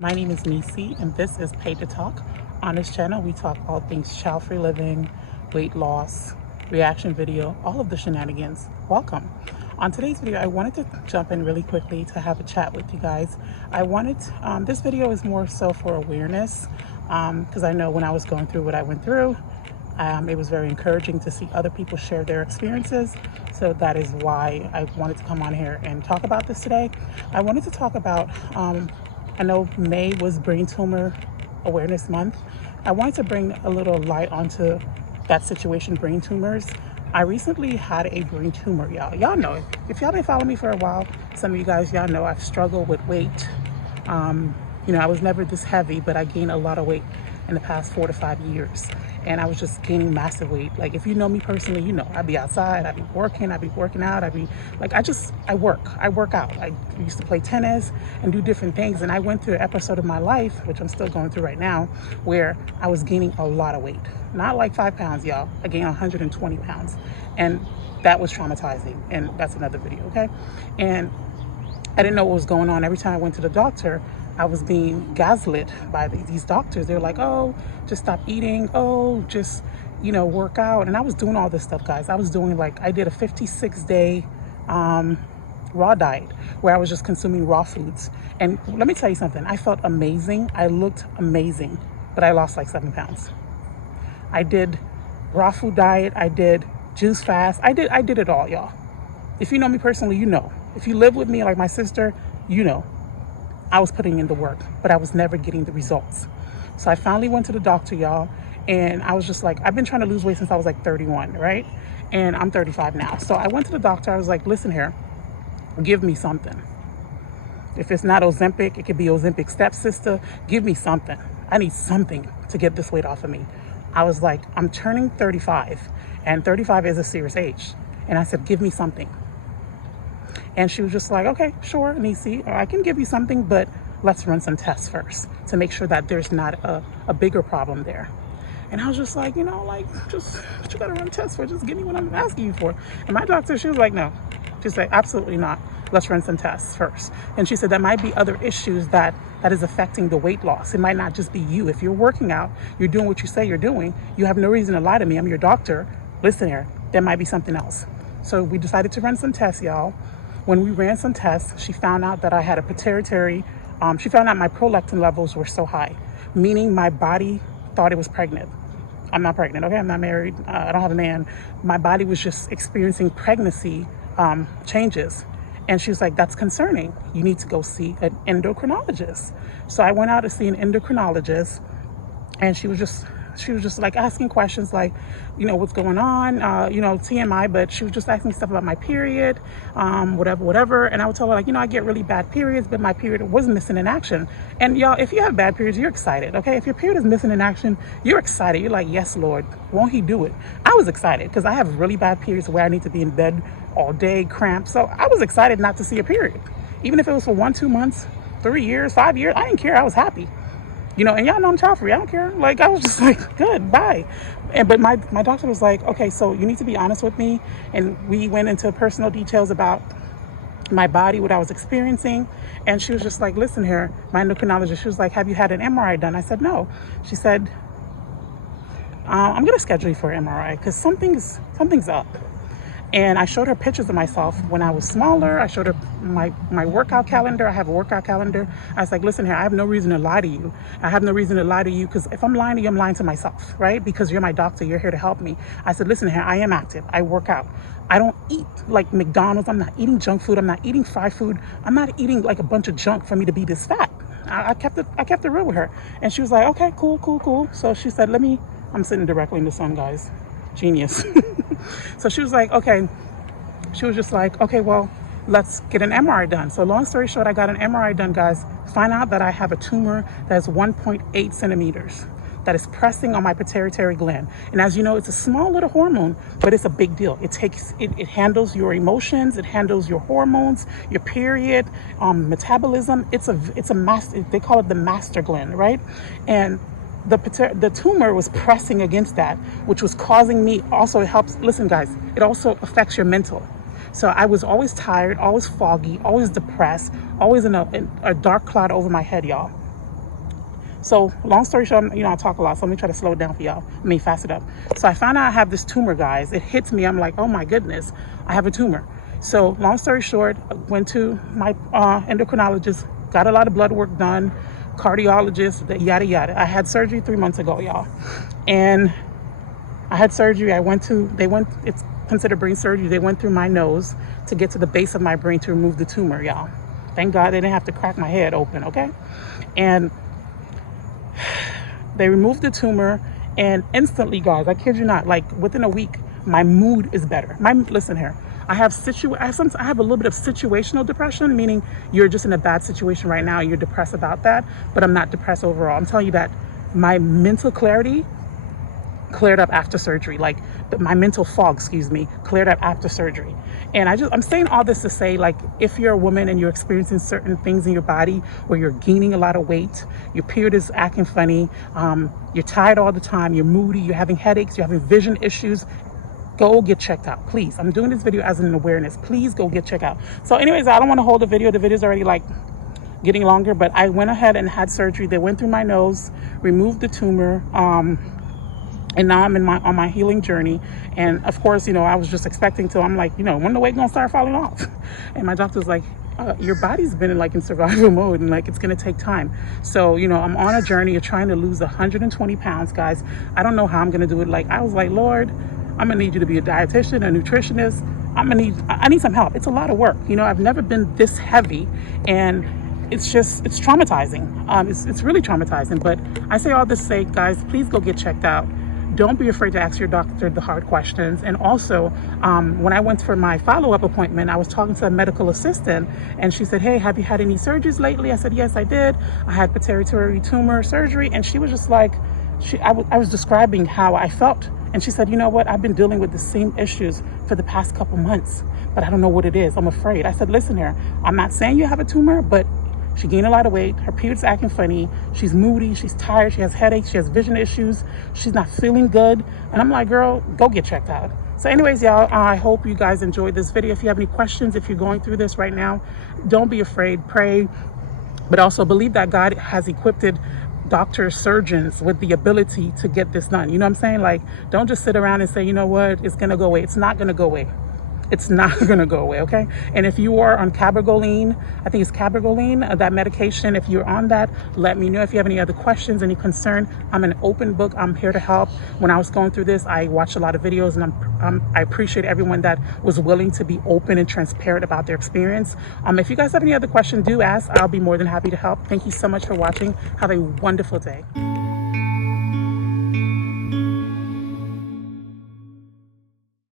My name is Nisi, and this is Paid to Talk. On this channel, we talk all things child-free living, weight loss, reaction video, all of the shenanigans. Welcome. On today's video, I wanted to jump in really quickly to have a chat with you guys. This video is more so for awareness, because I know when I was going through what I went through, it was very encouraging to see other people share their experiences. So that is why I wanted to come on here and talk about this today. I wanted to talk about, I know May was Brain Tumor Awareness Month. I wanted to bring a little light onto that situation, brain tumors. I recently had a brain tumor, y'all. Y'all know, if y'all been following me for a while, some of you guys, y'all know I've struggled with weight. I was never this heavy, but I gained a lot of weight in the past 4 to 5 years. And I was just gaining massive weight. Like, if you know me personally, you know, I'd be outside, I'd be working out, I work out. I used to play tennis and do different things. And I went through an episode of my life, which I'm still going through right now, where I was gaining a lot of weight. Not like 5 pounds, y'all. I gained 120 pounds. And that was traumatizing. And that's another video, okay? And I didn't know what was going on. Every time I went to the doctor, I was being gaslit by these doctors. They were like, oh, just stop eating. Oh, just, work out. And I was doing all this stuff, guys. I did a 56-day raw diet where I was just consuming raw foods. And let me tell you something. I felt amazing. I looked amazing, but I lost like 7 pounds. I did raw food diet. I did juice fast. I did it all, y'all. If you know me personally, you know. If you live with me like my sister, you know. I was putting in the work, but I was never getting the results. So I finally went to the doctor, y'all, and I was just like, I've been trying to lose weight since I was like 31, right? And I'm 35 now. So I went to the doctor. I was like, listen here, give me something. If it's not Ozempic, it could be Ozempic stepsister. Give me something. I need something to get this weight off of me. I was like, I'm turning 35, and 35 is a serious age. And I said, give me something. And she was just like, okay, sure, Nisi, I can give you something, but let's run some tests first to make sure that there's not a bigger problem there. And I was just like, just what you gotta run tests for? Just give me what I'm asking you for. And my doctor, she was like, no. She said, absolutely not. Let's run some tests first. And she said, there might be other issues that is affecting the weight loss. It might not just be you. If you're working out, you're doing what you say you're doing, you have no reason to lie to me. I'm your doctor. Listen here, there might be something else. So we decided to run some tests, y'all. When we ran some tests, she found out that I had a pituitary, she found out my prolactin levels were so high, meaning my body thought it was pregnant. I'm not pregnant, okay? I'm not married. I don't have a man. My body was just experiencing pregnancy changes. And she was like, that's concerning. You need to go see an endocrinologist. So I went out to see an endocrinologist, and she was just like asking questions like, what's going on, TMI, but she was just asking stuff about my period, whatever. And I would tell her, like, I get really bad periods, but my period was missing in action. And y'all, if you have bad periods, you're excited, okay? If your period is missing in action, you're excited. You're like, yes, Lord, won't he do it? I was excited because I have really bad periods where I need to be in bed all day, cramps. So I was excited not to see a period. Even if it was for 1, 2 months, 3 years, 5 years, I didn't care. I was happy. And y'all know I'm child free. I don't care. Like, I was just like, good, bye. But my doctor was like, okay, so you need to be honest with me. And we went into personal details about my body, what I was experiencing. And she was just like, listen here, my endocrinologist, she was like, have you had an MRI done? I said, no. She said, I'm going to schedule you for an MRI because something's up. And I showed her pictures of myself when I was smaller. I showed her my workout calendar. I have a workout calendar. I was like, listen here, I have no reason to lie to you. I have no reason to lie to you because if I'm lying to you, I'm lying to myself, right? Because you're my doctor. You're here to help me. I said, listen here, I am active. I work out. I don't eat like McDonald's. I'm not eating junk food. I'm not eating fried food. I'm not eating like a bunch of junk for me to be this fat. I kept it real with her. And she was like, okay, cool. So she said, I'm sitting directly in the sun, guys. Genius. So she was like, okay. She was just like, okay, well, let's get an MRI done. So long story short, I got an MRI done, guys. Find out that I have a tumor that's 1.8 centimeters that is pressing on my pituitary gland. And as you know, it's a small little hormone, but it's a big deal. It handles your emotions, it handles your hormones, your period, metabolism. It's a master, they call it the master gland, right? And the tumor was pressing against that, which was causing me, also it helps, listen guys, it also affects your mental. So I was always tired, always foggy, always depressed, always in a dark cloud over my head, y'all. So long story short, I talk a lot, so let me try to slow it down for y'all. Fast it up. So I found out I have this tumor, guys. It hits me. I'm like, oh my goodness, I have a tumor. So long story short, I went to my endocrinologist, got a lot of blood work done, cardiologist, yada yada. I had surgery 3 months ago, y'all, and I had surgery. It's considered brain surgery. They went through my nose to get to the base of my brain to remove the tumor, y'all. Thank God they didn't have to crack my head open, okay? And they removed the tumor, and instantly, guys, I kid you not, like within a week, my mood is better. Listen here, I have a little bit of situational depression, meaning you're just in a bad situation right now, you're depressed about that, but I'm not depressed overall. I'm telling you that my mental clarity cleared up after surgery, my mental fog, cleared up after surgery. And I'm saying all this to say, like, if you're a woman and you're experiencing certain things in your body where you're gaining a lot of weight, your period is acting funny, you're tired all the time, you're moody, you're having headaches, you're having vision issues, go get checked out, please. I'm doing this video as an awareness. Please go get checked out. So anyways, I don't want to hold the video. The video's already like getting longer, but I went ahead and had surgery. They went through my nose, removed the tumor, and now I'm on my healing journey. And of course, I was just expecting till I'm like, when the weight gonna start falling off? And my doctor's like, your body's been in survival mode, and like it's gonna take time. So I'm on a journey of trying to lose 120 pounds, guys. I don't know how I'm gonna do it. I was like, Lord, I'm gonna need you to be a dietitian, a nutritionist. I need some help. It's a lot of work. I've never been this heavy, and it's traumatizing. It's really traumatizing. But I say all this to say, guys, please go get checked out. Don't be afraid to ask your doctor the hard questions. And also, when I went for my follow-up appointment, I was talking to a medical assistant, and she said, hey, have you had any surgeries lately? I said, yes, I did. I had pituitary tumor surgery. And she was just like, I was describing how I felt. And she said, you know what? I've been dealing with the same issues for the past couple months, but I don't know what it is. I'm afraid. I said, listen here, I'm not saying you have a tumor, but she gained a lot of weight. Her period's acting funny. She's moody. She's tired. She has headaches. She has vision issues. She's not feeling good. And I'm like, girl, go get checked out. So anyways, y'all, I hope you guys enjoyed this video. If you have any questions, if you're going through this right now, don't be afraid. Pray, but also believe that God has equipped doctors, surgeons with the ability to get this done. You know what I'm saying? Like, don't just sit around and say, you know what, it's going to go away. It's not going to go away. It's not going to go away, okay? And if you are on cabergoline, I think it's cabergoline, that medication, if you're on that, let me know. If you have any other questions, any concern, I'm an open book. I'm here to help. When I was going through this, I watched a lot of videos, and I appreciate everyone that was willing to be open and transparent about their experience. If you guys have any other questions, do ask. I'll be more than happy to help. Thank you so much for watching. Have a wonderful day.